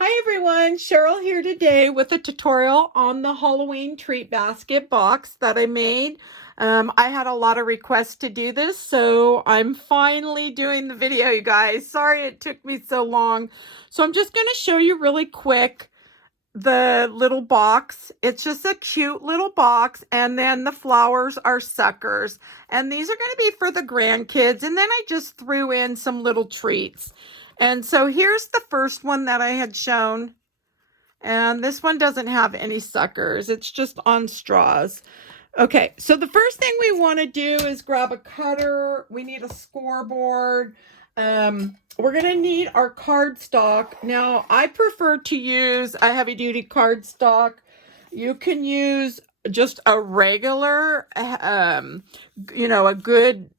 Hi everyone, Cheryl here today with a tutorial on the Halloween treat basket box that I made. I had a lot of requests to do this, so I'm finally doing the video, you guys. Sorry it took me so long. So I'm just going to show you really quick the little box. It's just a cute little box, and then the flowers are suckers. And these are going to be for the grandkids, and then I just threw in some little treats. And so here's the first one that I had shown. And this one doesn't have any suckers. It's just on straws. Okay, so the first thing we want to do is grab a cutter. We need a scoreboard. We're going to need our cardstock. Now, I prefer to use a heavy-duty cardstock. You can use just a regular, a good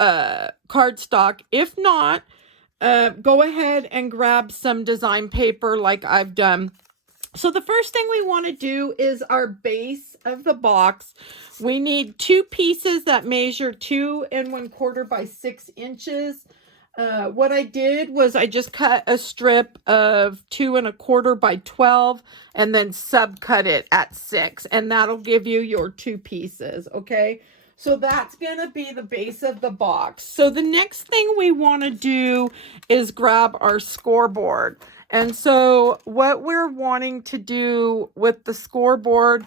cardstock. If not, go ahead and grab some design paper like I've done. So the first thing we want to do is our base of the box. We need two pieces that measure 2 1/4 by 6 inches. What I did was I just cut a strip of 2 1/4 by 12 and then subcut it at 6, and that'll give you your two pieces, okay? So that's going to be the base of the box. So the next thing we want to do is grab our scoreboard. And so what we're wanting to do with the scoreboard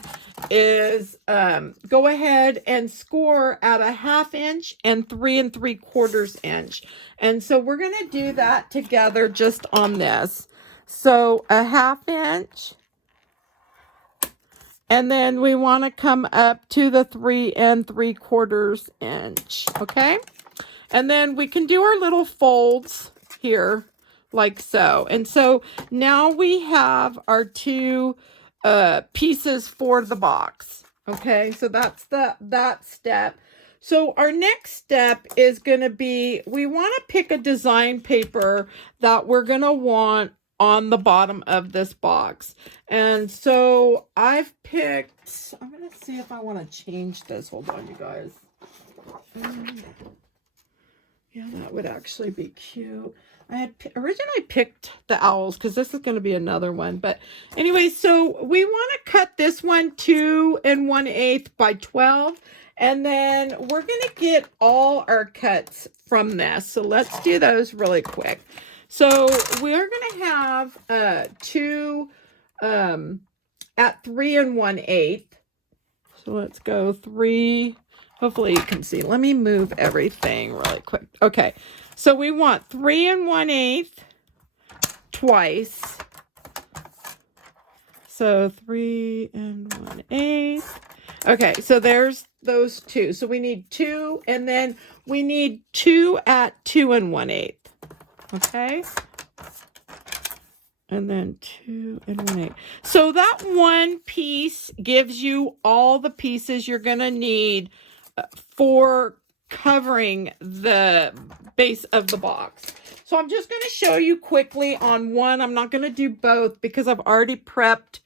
is go ahead and score at a 1/2 inch and 3 3/4 inch. And so we're going to do that together just on this. So a 1/2 inch. And then we want to come up to the 3 3/4 inch. Okay. And then we can do our little folds here, like so. And so now we have our two pieces for the box. Okay, so that's that step. So our next step is going to be, we want to pick a design paper that we're going to want on the bottom of this box. And so I've picked, I'm going to see if I want to change this. Hold on, you guys. Yeah, that would actually be cute. I had originally picked the owls because this is going to be another one. But anyway, so we want to cut this one 2 1/8 by 12. And then we're going to get all our cuts from this. So let's do those really quick. So we're going to have two at 3 1/8. So let's go 3. Hopefully you can see. Let me move everything really quick. Okay, so we want 3 1/8 twice. So 3 1/8. Okay, so there's those two. So we need 2, and then we need 2 at 2 1/8. Okay. And then 2 1/8. So that one piece gives you all the pieces you're going to need for covering the base of the box. So I'm just going to show you quickly on one. I'm not going to do both because I've already prepped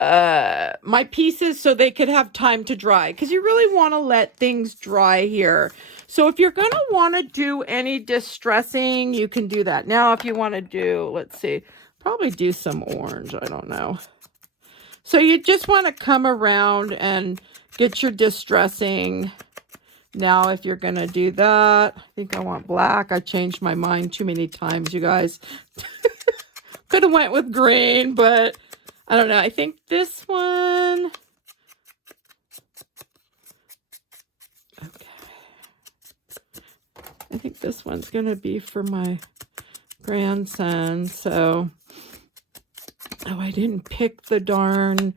my pieces so they could have time to dry, because you really want to let things dry here. So if you're going to want to do any distressing, you can do that. Now if you want to do, let's see, probably do some orange, I don't know. So you just want to come around and get your distressing. Now, if you're going to do that, I think I want black. I changed my mind too many times, you guys. Could have went with green, but I don't know. I think this one. Okay. I think this one's going to be for my grandson. So, oh, I didn't pick the darn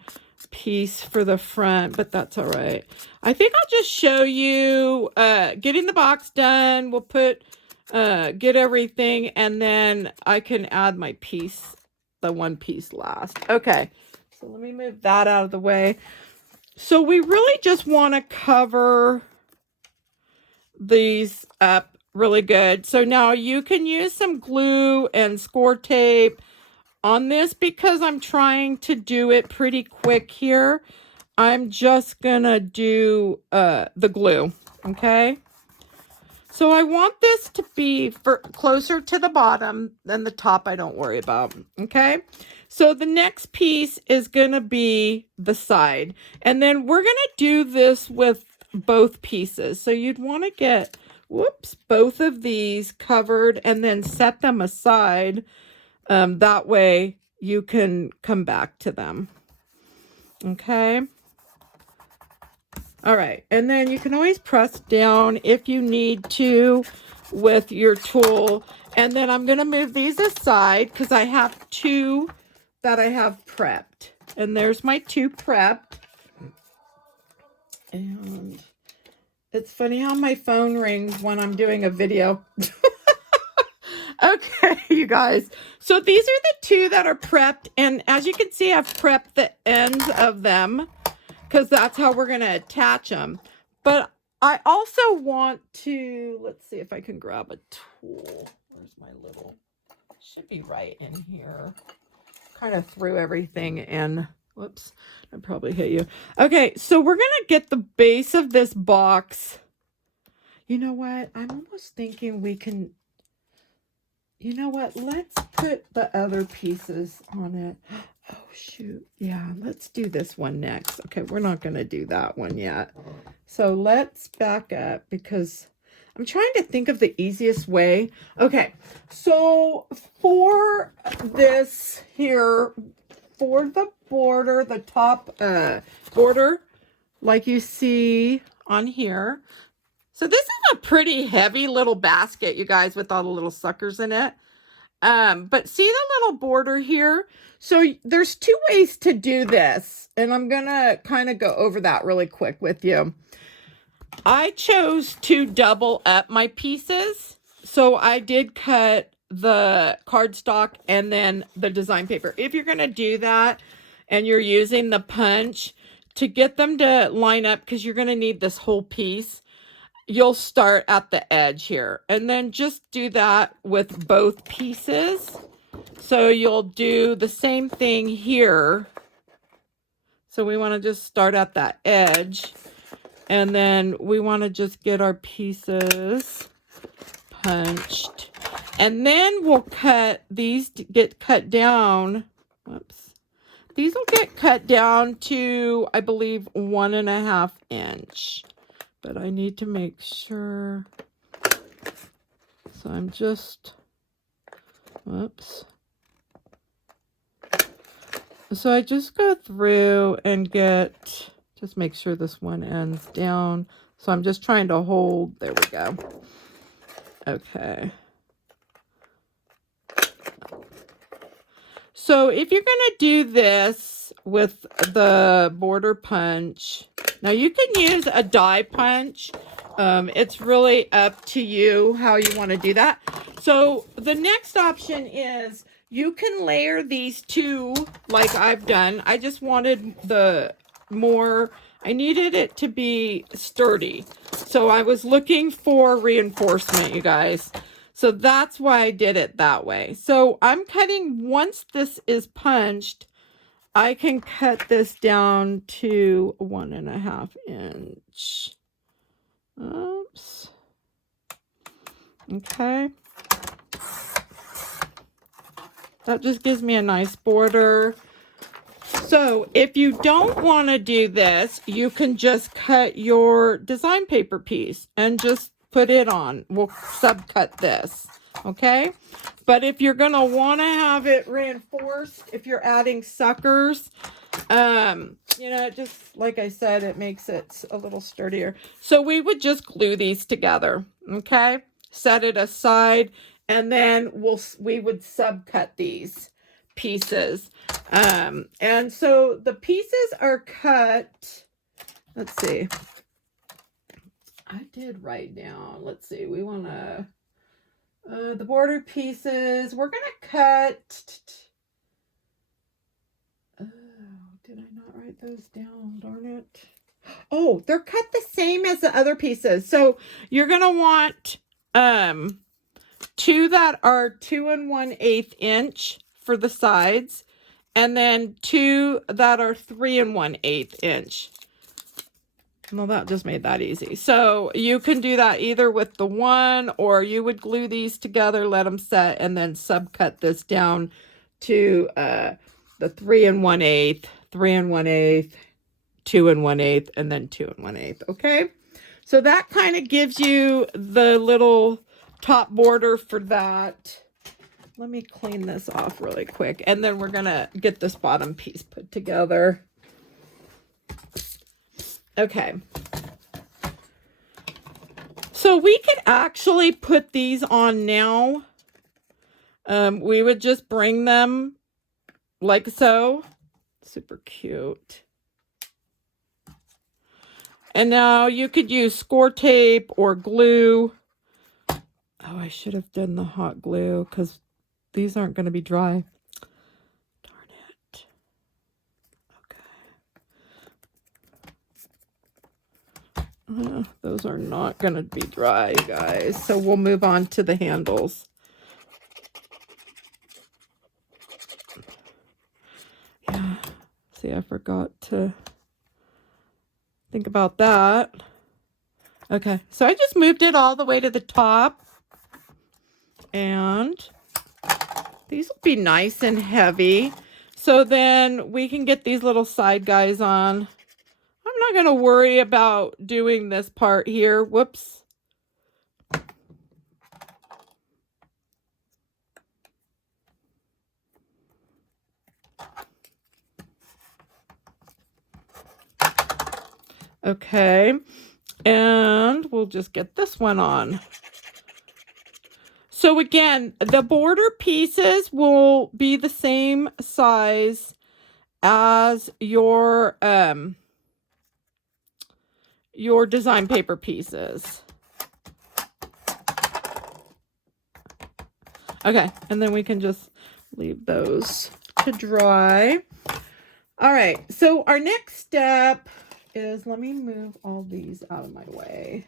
piece for the front, but that's all right. I think I'll just show you getting the box done. We'll put get everything, and then I can add my piece, the one piece last. Okay, so let me move that out of the way. So we really just want to cover these up really good. So now you can use some glue and score tape on this because I'm trying to do it pretty quick here. I'm just gonna do the glue, okay? So I want this to be closer to the bottom than the top. I don't worry about. Okay. So the next piece is going to be the side. And then we're going to do this with both pieces. So you'd want to get, both of these covered and then set them aside. That way you can come back to them. Okay. All right. And then you can always press down if you need to with your tool. And then I'm going to move these aside because I have two that I have prepped. And there's my two prepped. And it's funny how my phone rings when I'm doing a video. Okay, you guys. So these are the two that are prepped. And as you can see, I've prepped the ends of them because that's how we're going to attach them. But I also want to, let's see if I can grab a tool. Where's my little, should be right in here. Kind of threw everything in. Whoops, I probably hit you. Okay, so we're going to get the base of this box. You know what? I'm almost thinking we can, you know what? Let's put the other pieces on it. Oh, shoot. Yeah, let's do this one next. Okay, we're not going to do that one yet. So let's back up because I'm trying to think of the easiest way. Okay, so for this here, for the border, the top border, like you see on here. So this is a pretty heavy little basket, you guys, with all the little suckers in it. But see the little border here? So there's two ways to do this. And I'm going to kind of go over that really quick with you. I chose to double up my pieces. So I did cut the cardstock and then the design paper. If you're going to do that and you're using the punch to get them to line up, because you're going to need this whole piece, you'll start at the edge here and then just do that with both pieces. So you'll do the same thing here. So we want to just start at that edge and then we want to just get our pieces punched and then we'll cut these to get cut down. Whoops. These will get cut down to, I believe, 1.5 inch. But I need to make sure. So I'm just, whoops. So I just go through and get, just make sure this one ends down. So I'm just trying to hold, there we go. Okay. So if you're going to do this with the border punch, now you can use a die punch. It's really up to you how you want to do that. So the next option is you can layer these two like I've done. I just wanted I needed it to be sturdy. So I was looking for reinforcement, you guys. So that's why I did it that way. So I'm cutting, once this is punched, I can cut this down to 1.5 inch. Oops. Okay. That just gives me a nice border. So if you don't want to do this, you can just cut your design paper piece and just put it on. We'll subcut this, okay? But if you're going to want to have it reinforced, if you're adding suckers, you know, just like I said, it makes it a little sturdier. So we would just glue these together, okay? Set it aside, and then we would subcut these pieces. And so the pieces are cut, let's see. I did write down, let's see, we want to, the border pieces, we're going to cut, did I not write those down, darn it. Oh, they're cut the same as the other pieces. So you're going to want two that are 2 1/8 inch for the sides, and then two that are 3 1/8 inch. Well, that just made that easy. So you can do that either with the one, or you would glue these together, let them set, and then subcut this down to the 3 1/8, 3 1/8, 2 1/8, and then 2 1/8. Okay, so that kind of gives you the little top border for that. Let me clean this off really quick, and then we're gonna get this bottom piece put together. Okay. So we could actually put these on now. We would just bring them like so. Super cute. And now you could use score tape or glue. Oh, I should have done the hot glue because these aren't going to be dry. Darn it. Okay. Those are not going to be dry, you guys. So we'll move on to the handles. Yeah. See, I forgot to think about that. Okay, so I just moved it all the way to the top. And these will be nice and heavy. So then we can get these little side guys on. I'm not going to worry about doing this part here. Whoops. Okay, and we'll just get this one on. So again, the border pieces will be the same size as your design paper pieces. Okay, and then we can just leave those to dry. All right, so our next step is, let me move all these out of my way.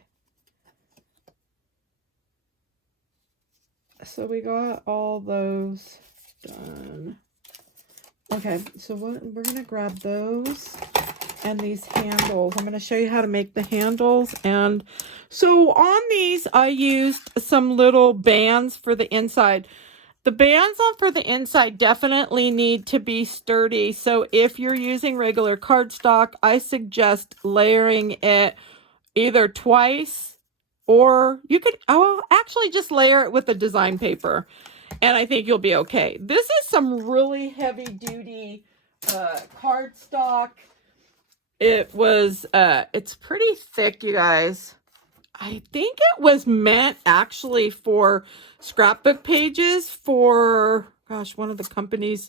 So we got all those done. Okay, so we're going to grab those and these handles. I'm going to show you how to make the handles. And so on these, I used some little bands for the inside. The bands for the inside definitely need to be sturdy. So if you're using regular cardstock, I suggest layering it either twice, or you could, oh, actually just layer it with the design paper, and I think you'll be okay. This is some really heavy duty cardstock. It's pretty thick, you guys. I think it was meant actually for scrapbook pages for, gosh, one of the companies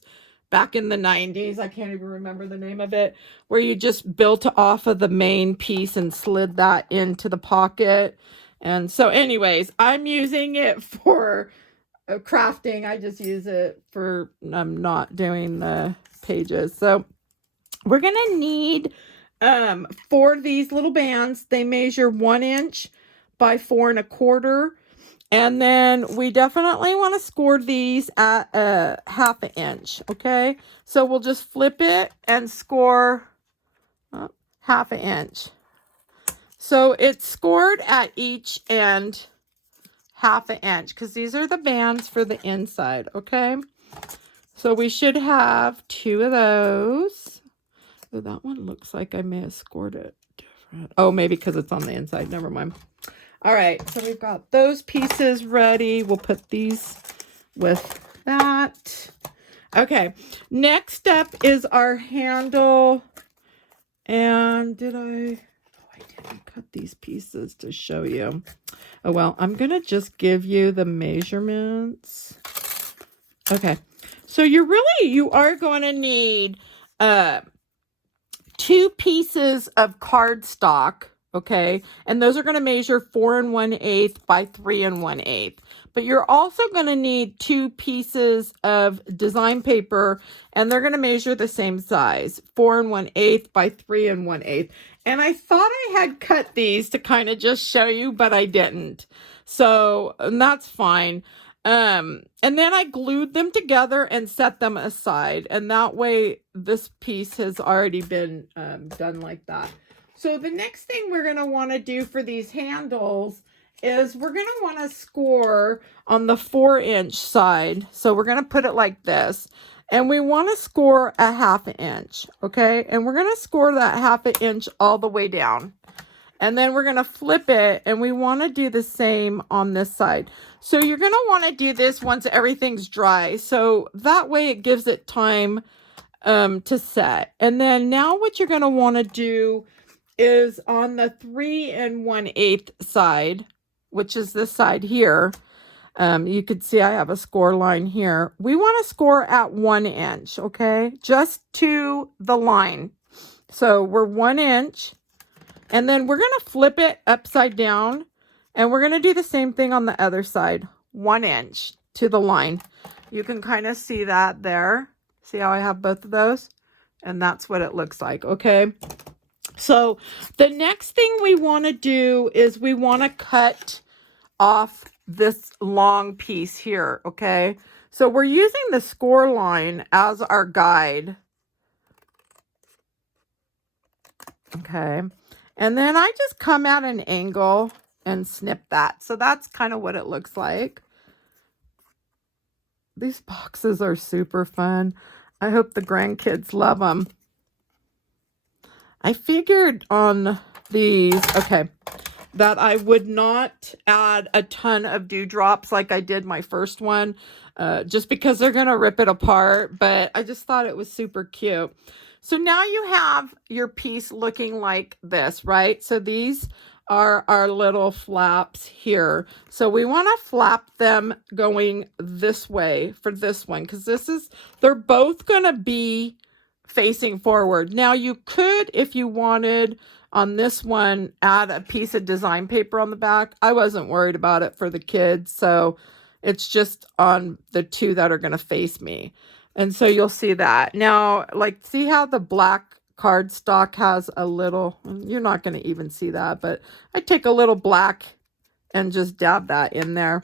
back in the 90s. I can't even remember the name of it, where you just built off of the main piece and slid that into the pocket. And so anyways, I'm using it for crafting. I just use it for, I'm not doing the pages. So we're going to need, for these little bands, they measure 1 inch by 4 1/4. And then we definitely want to score these at 1/2 inch. Okay. So we'll just flip it and score 1/2 inch. So it's scored at each end 1/2 inch, because these are the bands for the inside. Okay. So we should have 2 of those. Oh, that one looks like I may have scored it different. Oh, maybe because it's on the inside. Never mind. All right, so we've got those pieces ready. We'll put these with that. Okay, next step is our handle. And did I didn't cut these pieces to show you. Oh, well, I'm going to just give you the measurements. Okay, so you are going to need 2 pieces of cardstock, okay? And those are going to measure 4 1/8 by 3 1/8. But you're also going to need 2 pieces of design paper, and they're going to measure the same size, 4 1/8 by 3 1/8. And I thought I had cut these to kind of just show you, but I didn't. So that's fine. And then I glued them together and set them aside. And that way this piece has already been done like that. So the next thing we're going to want to do for these handles is we're going to want to score on the 4-inch side. So we're going to put it like this. And we want to score a 1/2 inch, okay? And we're going to score that 1/2 inch all the way down. And then we're going to flip it, and we want to do the same on this side. So you're going to want to do this once everything's dry. So that way it gives it time to set. And then now what you're going to want to do is on the 3 1/8 side, which is this side here. You can see I have a score line here. We want to score at 1 inch, okay? Just to the line. So we're 1 inch. And then we're going to flip it upside down. And we're going to do the same thing on the other side. 1 inch to the line. You can kind of see that there. See how I have both of those? And that's what it looks like, okay? So the next thing we want to do is we want to cut off this long piece here, okay? So we're using the score line as our guide. Okay. And then I just come at an angle and snip that. So that's kind of what it looks like. These boxes are super fun. I hope the grandkids love them. I figured on these, okay, that I would not add a ton of dewdrops like I did my first one, just because they're going to rip it apart. But I just thought it was super cute. So now you have your piece looking like this, right? So these are our little flaps here. So we want to flap them going this way for this one, because they're both going to be facing forward. Now you could, if you wanted, on this one, add a piece of design paper on the back. I wasn't worried about it for the kids, so it's just on the two that are going to face me. And so you'll see that. Now, like, see how the black cardstock has a little, you're not going to even see that, but I take a little black and just dab that in there.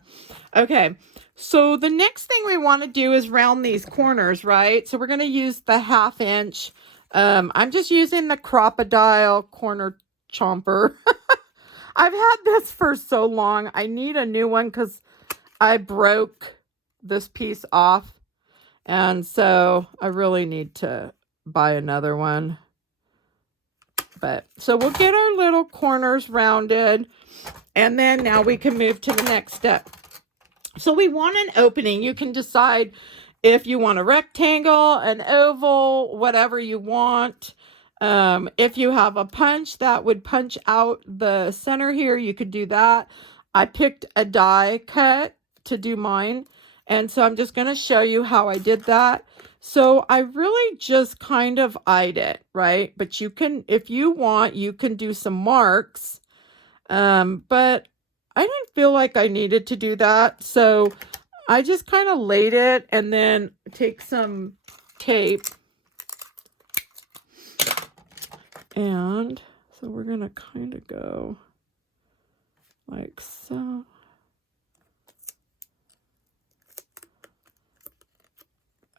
Okay, so the next thing we want to do is round these corners, right? So we're going to use the 1/2 inch. I'm just using the Crocodile corner chomper. I've had this for so long. I need a new one because I broke this piece off. And so I really need to buy another one. But so we'll get our little corners rounded. And then now we can move to the next step. So we want an opening. You can decide if you want a rectangle, an oval, whatever you want. If you have a punch that would punch out the center here, you could do that. I picked a die cut to do mine. And so I'm just going to show you how I did that. So I really just kind of eyed it, right? But you can, if you want, you can do some marks. But I didn't feel like I needed to do that. So I just kind of laid it and then take some tape. And so we're going to kind of go like so.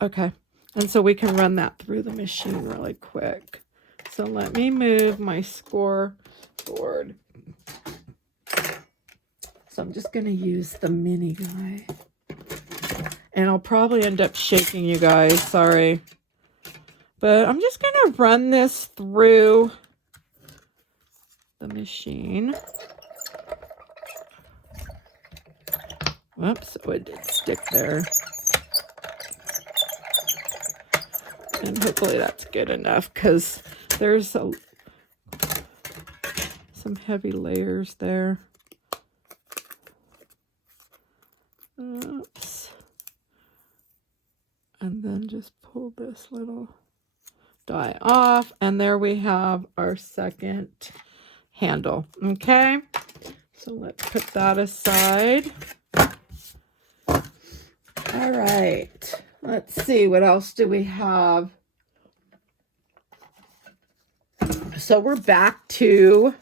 Okay, and so we can run that through the machine really quick. So let me move my score board. So I'm just going to use the mini guy. And I'll probably end up shaking you guys, sorry. But I'm just going to run this through the machine. Whoops, oh, it did stick there. And hopefully that's good enough because there's some heavy layers there. Oops. And then just pull this little die off. And there we have our second handle. Okay. So let's put that aside. All right. Let's see, what else do we have? So we're back to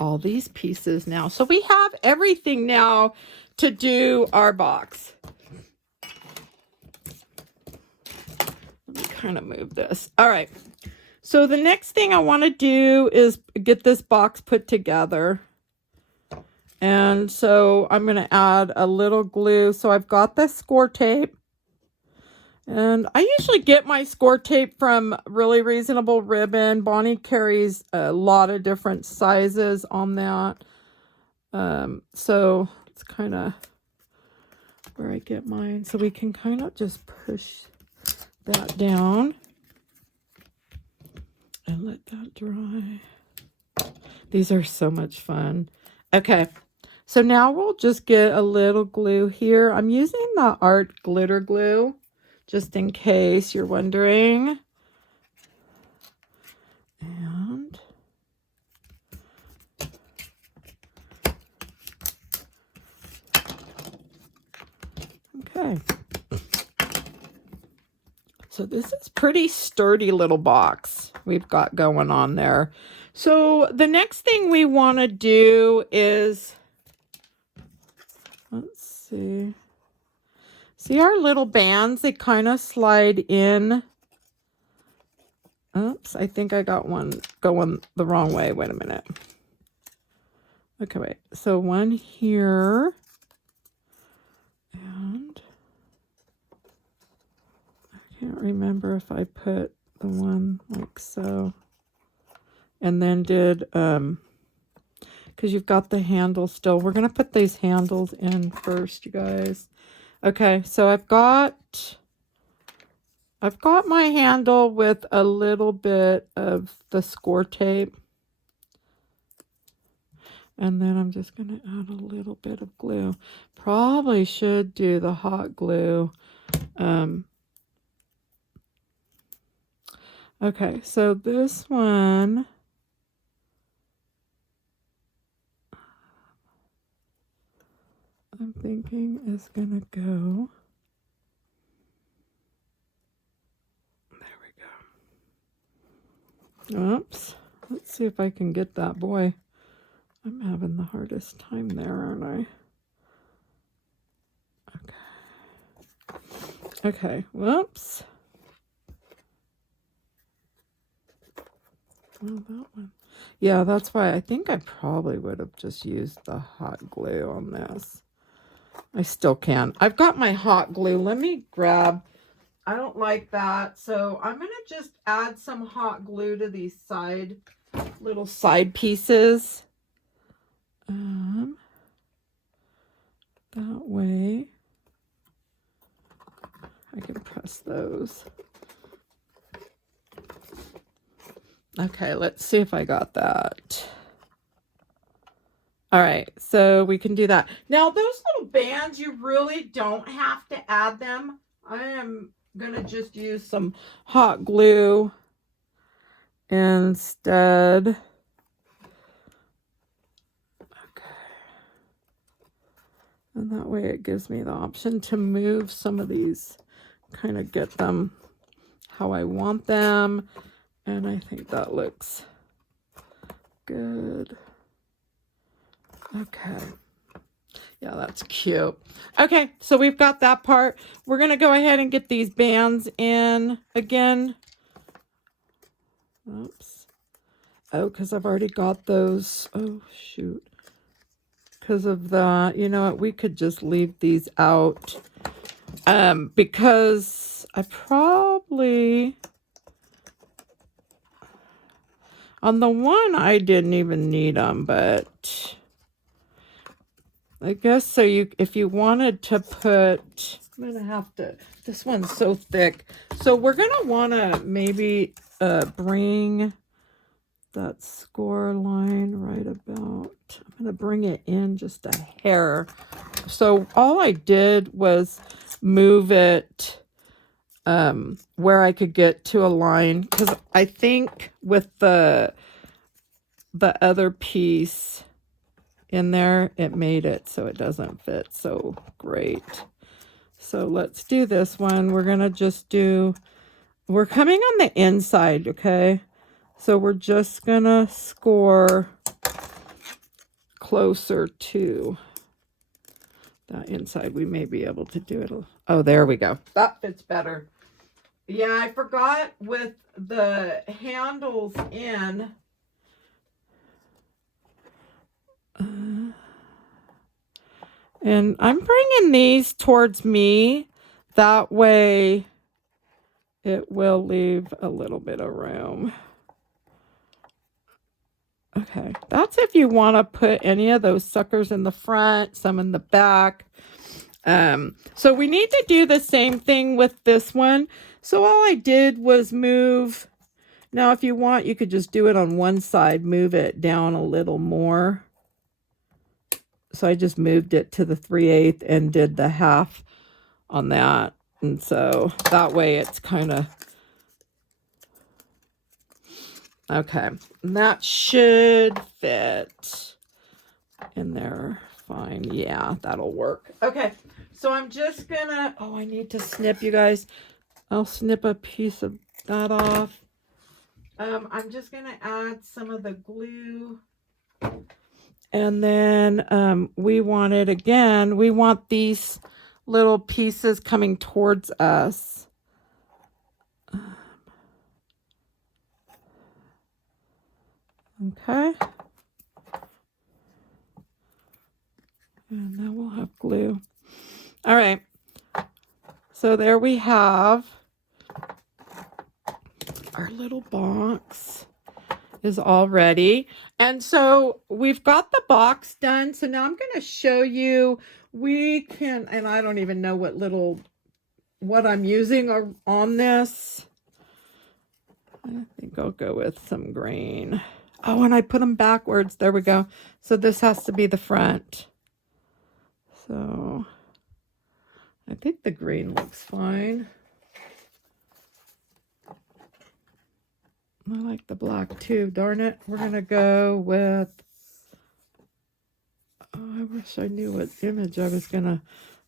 all these pieces now. So we have everything now to do our box. Let me kind of move this. All right. So the next thing I want to do is get this box put together. And so I'm going to add a little glue. So I've got the score tape. And I usually get my score tape from Really Reasonable Ribbon. Bonnie carries a lot of different sizes on that. So it's kind of where I get mine. So we can kind of just push that down and let that dry. These are so much fun. Okay, so now we'll just get a little glue here. I'm using the Art Glitter Glue, just in case you're wondering. And okay. So this is pretty sturdy little box we've got going on there. So the next thing we want to do is, let's see. See our little bands? They kind of slide in. Oops, I think I got one going the wrong way. Wait a minute. Okay, wait. So one here. And I can't remember if I put the one like so. And then did, because you've got the handle still. We're going to put these handles in first, you guys. Okay, so I've got my handle with a little bit of the score tape. And then I'm just going to add a little bit of glue. Probably should do the hot glue. Okay, so this one, I'm thinking is going to go. Oops. Let's see if I can get that. Boy, I'm having the hardest time there, aren't I? Okay. Okay. Whoops. Oh, that one. Yeah, that's why I think I probably would have just used the hot glue on this. I still can. I've got my hot glue. Let me grab. I don't like that. So I'm going to just add some hot glue to these little side pieces. That way I can press those. Okay, let's see if I got that. All right, so we can do that. Now, those little bands, you really don't have to add them. I am going to just use some hot glue instead. Okay. And that way it gives me the option to move some of these, kind of get them how I want them. And I think that looks good. Okay. Yeah, that's cute. Okay, so we've got that part. We're going to go ahead and get these bands in again. Oops. Oh, because I've already got those. Oh, shoot. Because of that, you know what? We could just leave these out. Because I probably... On the one, I didn't even need them, but I guess so. If you wanted to put, I'm going to have to, this one's so thick. So we're going to want to maybe bring that score line right about, I'm going to bring it in just a hair. So all I did was move it where I could get to a line, because I think with the other piece in there, it made it so it doesn't fit so great. So let's do this one. We're gonna just do, we're coming on the inside, okay? So we're just gonna score closer to that inside. We may be able to do it. Oh, there we go. That fits better. Yeah, I forgot with the handles in. And I'm bringing these towards me. That way it will leave a little bit of room. Okay, that's if you want to put any of those suckers in the front, some in the back. So we need to do the same thing with this one. So all I did was move. Now, if you want, you could just do it on one side, move it down a little more. So I just moved it to the 3/8 and did the half on that. And so that way it's kind of, okay. And that should fit in there fine. Yeah, that'll work. Okay, so I'm just gonna, oh, I need to snip, you guys. I'll snip a piece of that off. I'm just gonna add some of the glue. And then we want it again. We want these little pieces coming towards us. Okay. And then we'll have glue. All right. So there we have our little box is all ready. And so we've got the box done. So now I'm going to show you, we can, and I don't even know what I'm using on this. I think I'll go with some green. Oh, and I put them backwards. There we go. So this has to be the front. So I think the green looks fine. I like the black too, darn it. We're going to go with, oh, I wish I knew what image I was going to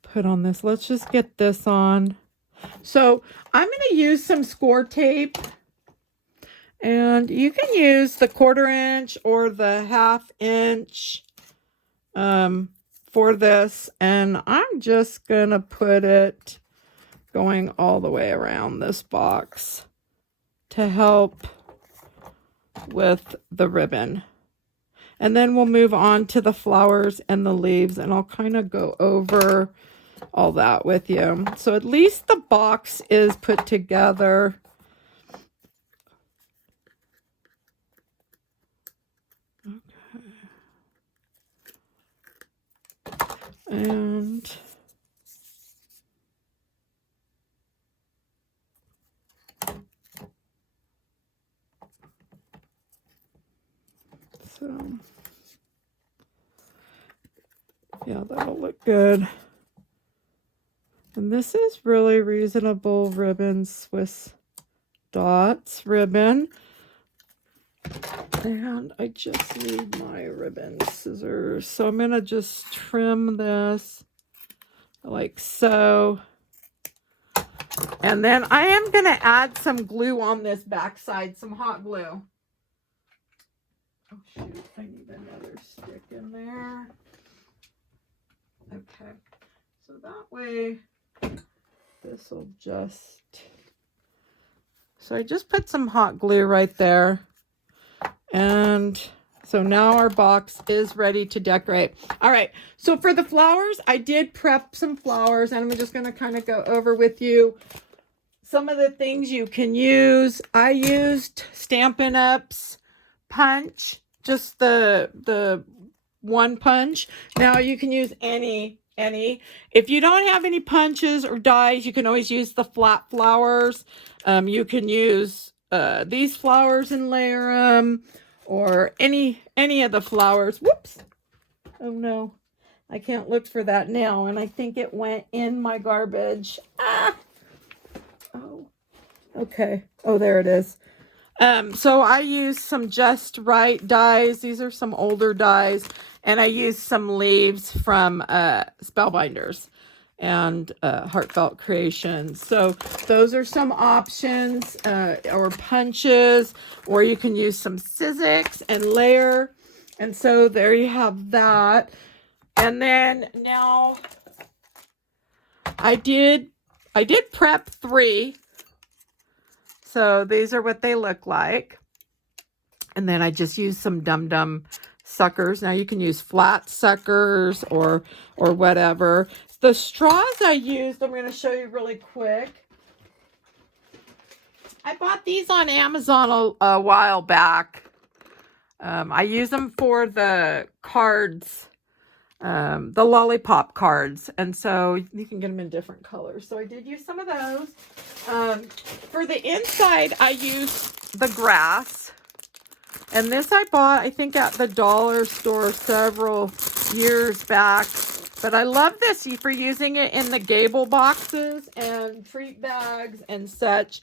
put on this. Let's just get this on. So I'm going to use some score tape. And you can use the 1/4 inch or the 1/2 inch for this. And I'm just going to put it going all the way around this box to help with the ribbon. And then we'll move on to the flowers and the leaves, and I'll kind of go over all that with you. So at least the box is put together. Okay. And so, yeah, that'll look good. And this is really reasonable ribbon, Swiss dots ribbon. And I just need my ribbon scissors. So I'm going to just trim this like so. And then I am going to add some glue on this backside, some hot glue. Oh shoot, I need another stick in there. Okay, so that way this will just, so I just put some hot glue right there. And so now our box is ready to decorate. All right, so for the flowers, I did prep some flowers, and I'm just going to kind of go over with you some of the things you can use. I used Stampin' Up's punch, just the one punch. Now you can use any. If you don't have any punches or dies, you can always use the flat flowers. You can use these flowers and layer them, or any of the flowers. Whoops. Oh no, I can't look for that now, and I think it went in my garbage. Ah. Oh, okay. Oh, there it is. So I used some Just Right dies. These are some older dies. And I used some leaves from Spellbinders and Heartfelt Creations. So those are some options, or punches, or you can use some Sizzix and layer. And so there you have that. And then now I did prep 3. So these are what they look like. And then I just use some Dum Dum suckers. Now you can use flat suckers or whatever. The straws I used, I'm going to show you really quick. I bought these on Amazon a while back. I use them for the cards, the lollipop cards. And so you can get them in different colors. So I did use some of those. For the inside, I used the grass. And this I bought, I think, at the dollar store several years back. But I love this for using it in the gable boxes and treat bags and such.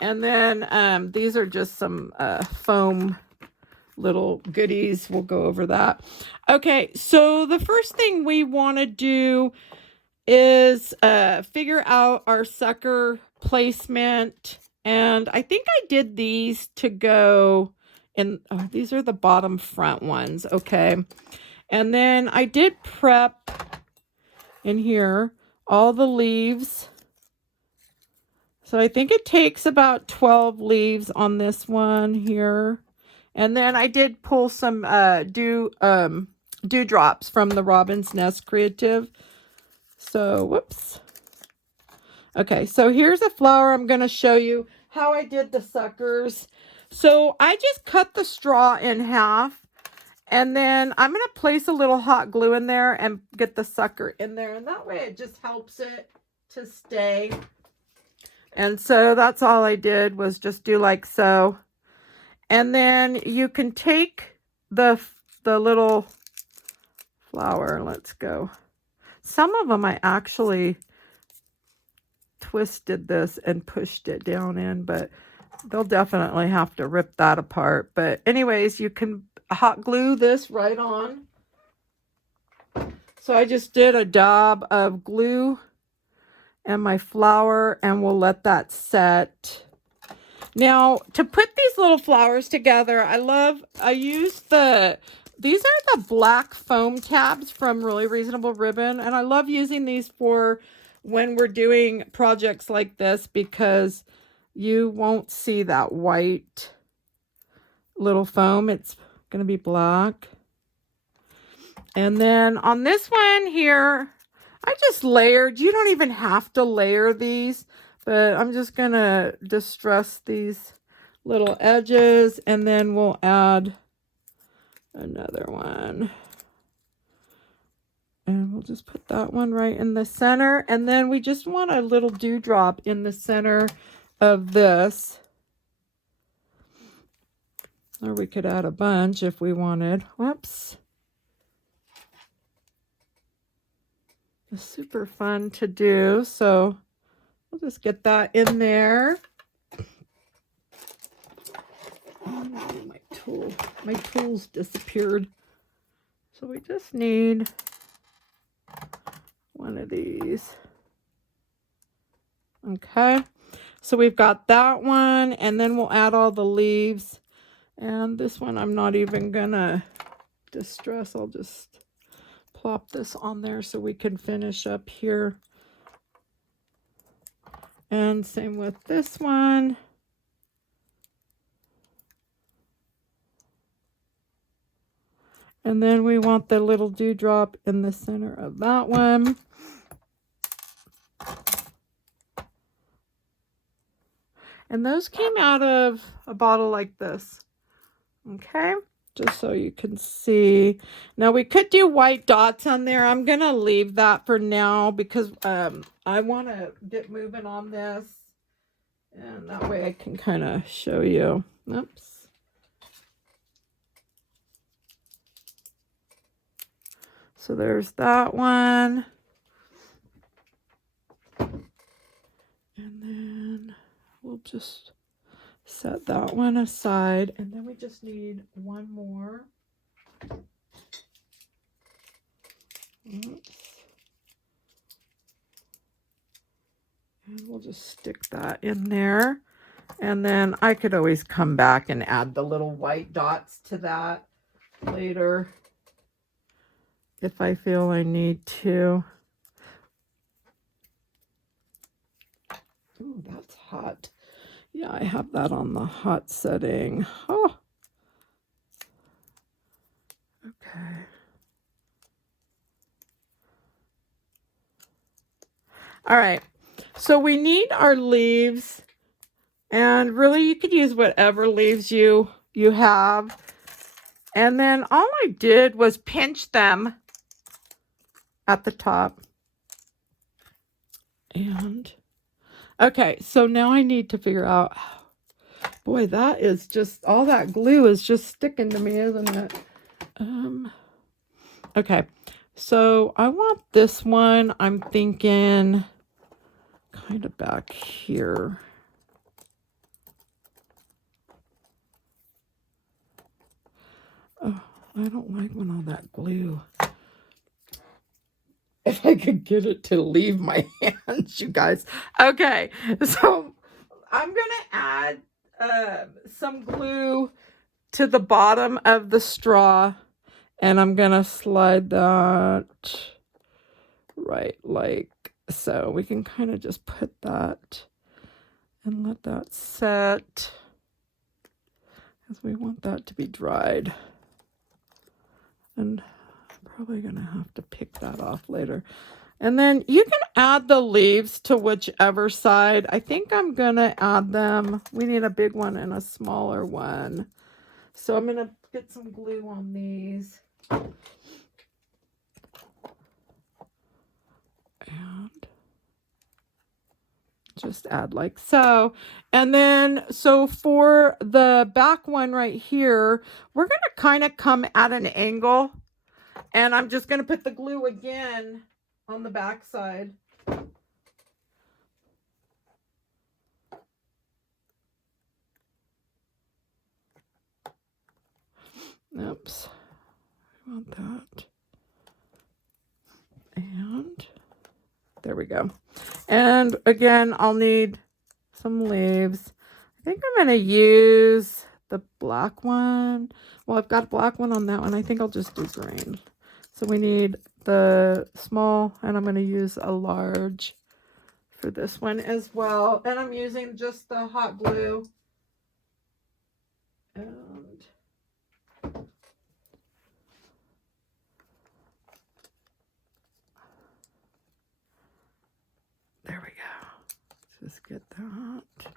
And then these are just some foam little goodies. We'll go over that. Okay, so the first thing we want to do is figure out our sucker placement. And I think I did these to go in. Oh, these are the bottom front ones. Okay. And then I did prep in here all the leaves. So I think it takes about 12 leaves on this one here. And then I did pull some dewdrops from the Robin's Nest Creative. So, whoops. Okay, so here's a flower. I'm going to show you how I did the suckers. So I just cut the straw in half. And then I'm going to place a little hot glue in there and get the sucker in there. And that way it just helps it to stay. And so that's all I did was just do like so. And then you can take the little flower. Let's go. Some of them I actually twisted this and pushed it down in, but they'll definitely have to rip that apart. But anyways, you can hot glue this right on. So I just did a dab of glue and my flower, and we'll let that set. Now, to put these little flowers together, I use these are the black foam tabs from Really Reasonable Ribbon, and I love using these for when we're doing projects like this because you won't see that white little foam. It's going to be black. And then on this one here, I just layered. You don't even have to layer these, but I'm just going to distress these little edges, and then we'll add another one. And we'll just put that one right in the center. And then we just want a little dewdrop in the center of this. Or we could add a bunch if we wanted. Whoops. It's super fun to do. So we'll just get that in there. Oh, my tools disappeared. So we just need one of these. Okay. So we've got that one, and then we'll add all the leaves. And this one I'm not even gonna distress. I'll just plop this on there so we can finish up here. And same with this one. And then we want the little dewdrop in the center of that one. And those came out of a bottle like this. Okay, just so you can see. Now we could do white dots on there. I'm going to leave that for now because I want to get moving on this. And that way I can kind of show you. Oops. So there's that one. And then we'll just set that one aside, and then we just need one more. Oops. And we'll just stick that in there. And then I could always come back and add the little white dots to that later if I feel I need to. Ooh, that's hot. Yeah, I have that on the hot setting. Oh, okay. All right, so we need our leaves, and really you could use whatever leaves you have. And then all I did was pinch them at the top. And okay, so now I need to figure out, boy, that is just, all that glue is just sticking to me, isn't it? Okay, so I want this one, I'm thinking kind of back here. Oh, I don't like when all that glue. If I could get it to leave my hands, you guys. Okay, so I'm gonna add some glue to the bottom of the straw, and I'm gonna slide that right like so. We can kind of just put that and let that set, because we want that to be dried. And I'm probably gonna have to pick that off later. And then you can add the leaves to whichever side. I think I'm gonna add them. We need a big one and a smaller one. So I'm gonna get some glue on these. And just add like so. And then, so for the back one right here, we're gonna kind of come at an angle. And I'm just gonna put the glue again on the back side. Oops, I want that. And there we go. And again, I'll need some leaves. I think I'm going to use the black one. Well, I've got a black one on that one. I think I'll just do green. So we need the small, and I'm going to use a large for this one as well. And I'm using just the hot glue. And there we go. Just get that.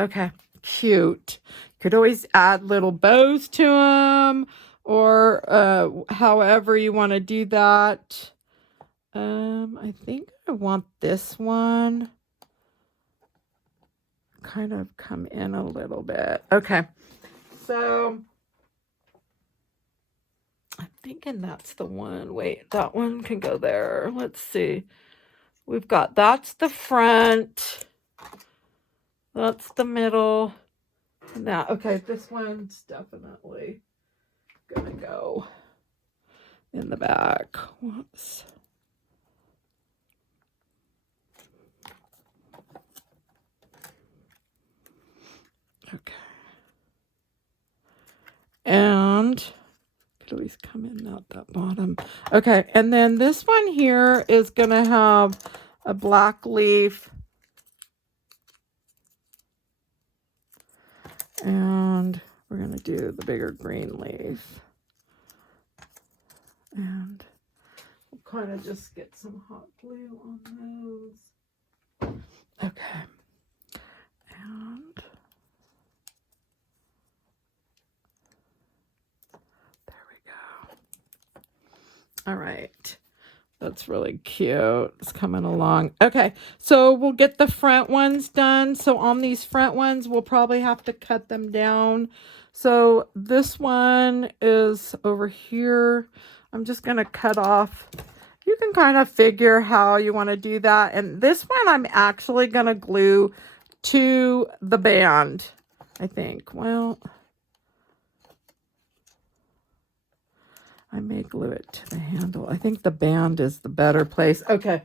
Okay, cute. Could always add little bows to them, or however you want to do that. I think I want this one kind of come in a little bit. Okay, so I'm thinking that's the one. Wait, that one can go there. Let's see. We've got, that's the front. That's the middle. Now, okay, this one's definitely gonna go in the back. Whoops. Okay. And could always come in out that bottom. Okay, and then this one here is gonna have a black leaf. And we're gonna do the bigger green leaf. And we'll kind of just get some hot glue on those. Okay. And there we go. All right. That's really cute. It's coming along. Okay, so we'll get the front ones done. So on these front ones, we'll probably have to cut them down. So this one is over here. I'm just going to cut off. You can kind of figure how you want to do that. And this one I'm actually going to glue to the band, I think. Well, I may glue it to the handle. I think the band is the better place. Okay,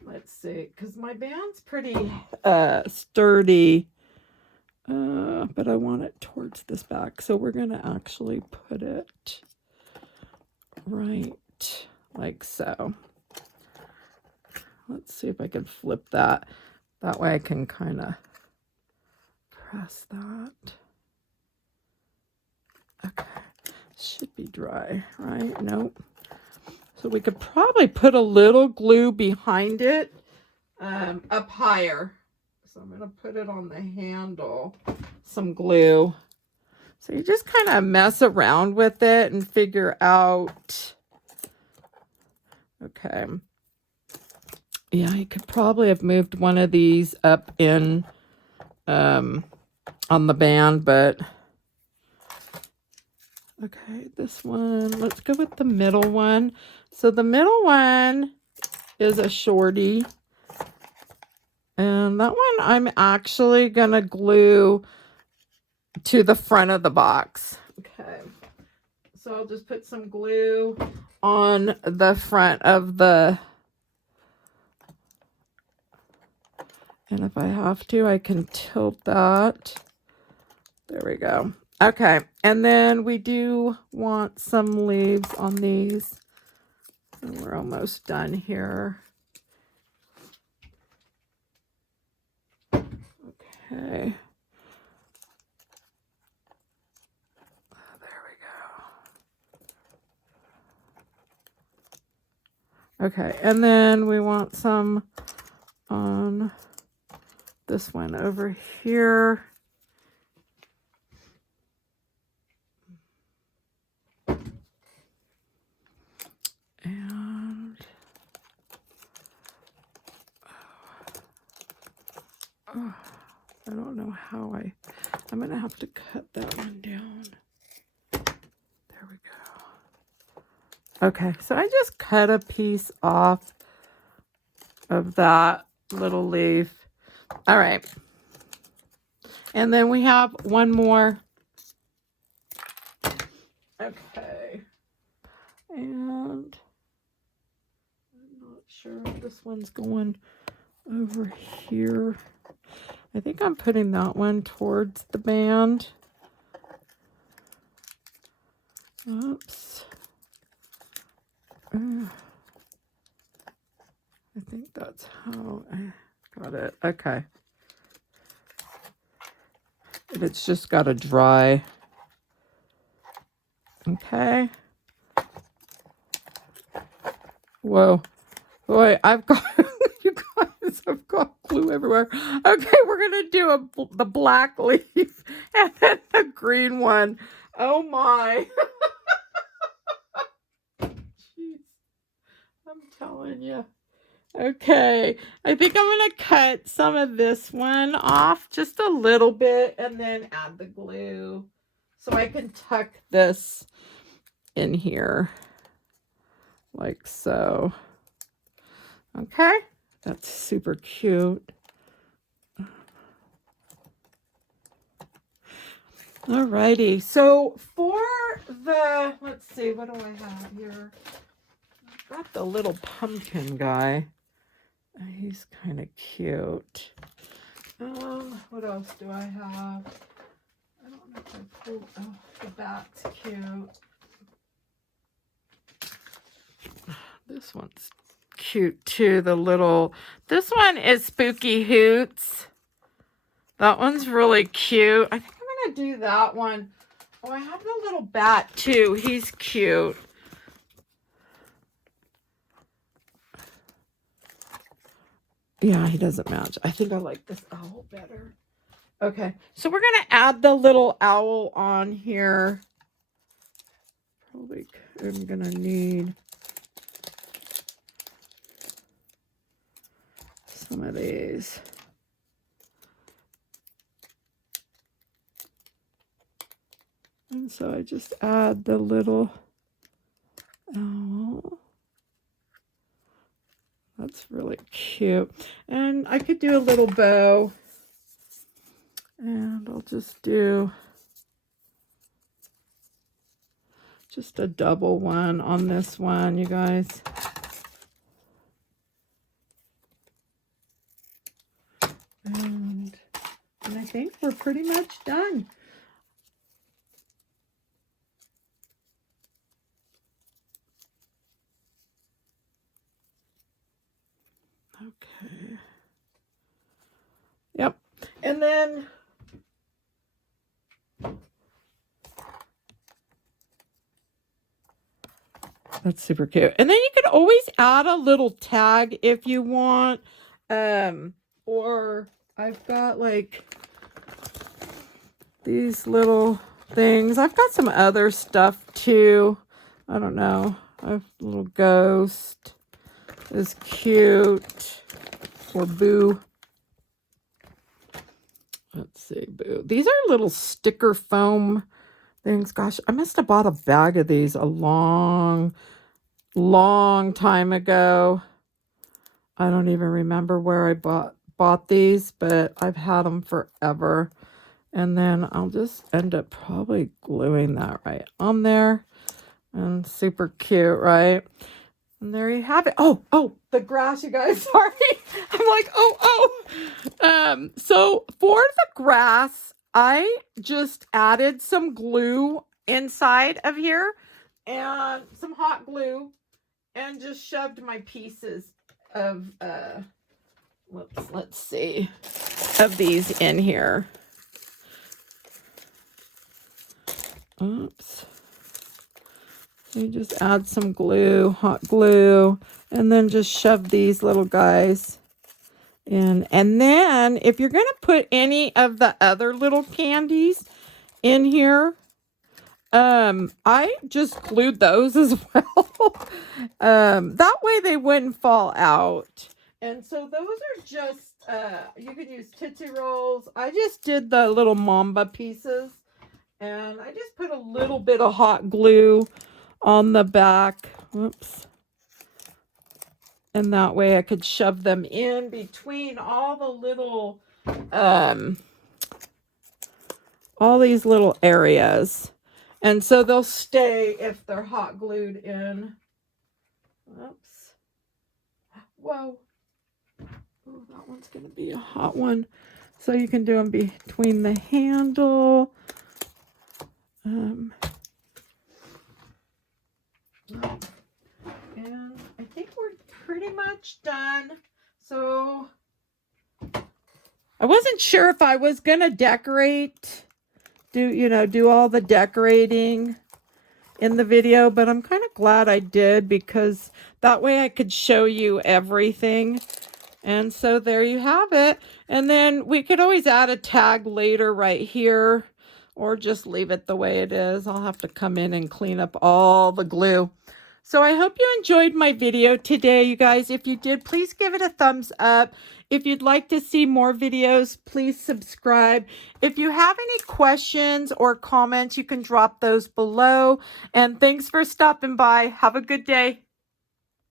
let's see. Because my band's pretty sturdy. But I want it towards this back. So we're going to actually put it right like so. Let's see if I can flip that. That way I can kind of press that. Okay, should be dry, right? Nope. So we could probably put a little glue behind it, up higher. So I'm going to put it on the handle, some glue. So you just kind of mess around with it and figure out. Okay. Yeah, you could probably have moved one of these up in on the band, but okay, this one, let's go with the middle one. So the middle one is a shorty. And that one I'm actually going to glue to the front of the box. Okay. So I'll just put some glue on the front of the, and if I have to, I can tilt that. There we go. Okay. And then we do want some leaves on these. And we're almost done here. Okay. There we go. Okay, and then we want some on this one over here. And oh, I don't know how I'm going to have to cut that one down. There we go. Okay, so I just cut a piece off of that little leaf. All right. And then we have one more. Okay. And I'm not sure if this one's going over here. I think I'm putting that one towards the band. Oops. I think that's how I got it. Okay. And it's just got to dry. Okay. Whoa. Boy, I've got, you guys, I've got glue everywhere. Okay, we're going to do the black leaf and then the green one. Oh my. Jeez. I'm telling you. Okay, I think I'm going to cut some of this one off just a little bit and then add the glue so I can tuck this in here like so. Okay, that's super cute. Alrighty, so for the, let's see, what do I have here? I've got the little pumpkin guy. He's kind of cute. What else do I have? I don't know if I pulled, oh, the bat's cute. This one's cute too, the little, this one is Spooky Hoots. That one's really cute. I think I'm going to do that one. Oh, I have the little bat too. He's cute. Yeah, he doesn't match. I think I like this owl better. Okay, so we're going to add the little owl on here. Probably I'm going to need some of these. And so I just add the little owl. That's really cute. And I could do a little bow. And I'll just do just a double one on this one, you guys. And I think we're pretty much done. Okay. Yep. And then That's super cute. And then you could always add a little tag if you want. Or I've got like these little things. I've got some other stuff too. I don't know. I have a little ghost. Is cute. Or Boo. Let's see, Boo. These are little sticker foam things. Gosh, I must have bought a bag of these a long time ago. I don't even remember where I bought these, but I've had them forever. And then I'll just end up probably gluing that right on there. And super cute, right? And there you have it. Oh, the grass, you guys. Sorry. I'm like, so for the grass, I just added some glue inside of here and some hot glue and just shoved my pieces of, let's see, of these in here. Oops. You just add some glue, hot glue, and then just shove these little guys in. And then if you're going to put any of the other little candies in here, I just glued those as well. That way they wouldn't fall out. And so those are just, you could use Tootsie Rolls. I just did the little Mamba pieces. And I just put a little bit of hot glue on the back. Whoops. And that way I could shove them in between all the little, all these little areas. And so they'll stay if they're hot glued in. Whoops. Whoa. Oh, that one's going to be a hot one. So you can do them between the handle. And I think we're pretty much done. So I wasn't sure if I was going to decorate, do all the decorating in the video, but I'm kind of glad I did because that way I could show you everything. And so there you have it. And then we could always add a tag later right here or just leave it the way it is. I'll have to come in and clean up all the glue. So I hope you enjoyed my video today, you guys. If you did, please give it a thumbs up. If you'd like to see more videos, please subscribe. If you have any questions or comments, you can drop those below. And thanks for stopping by. Have a good day.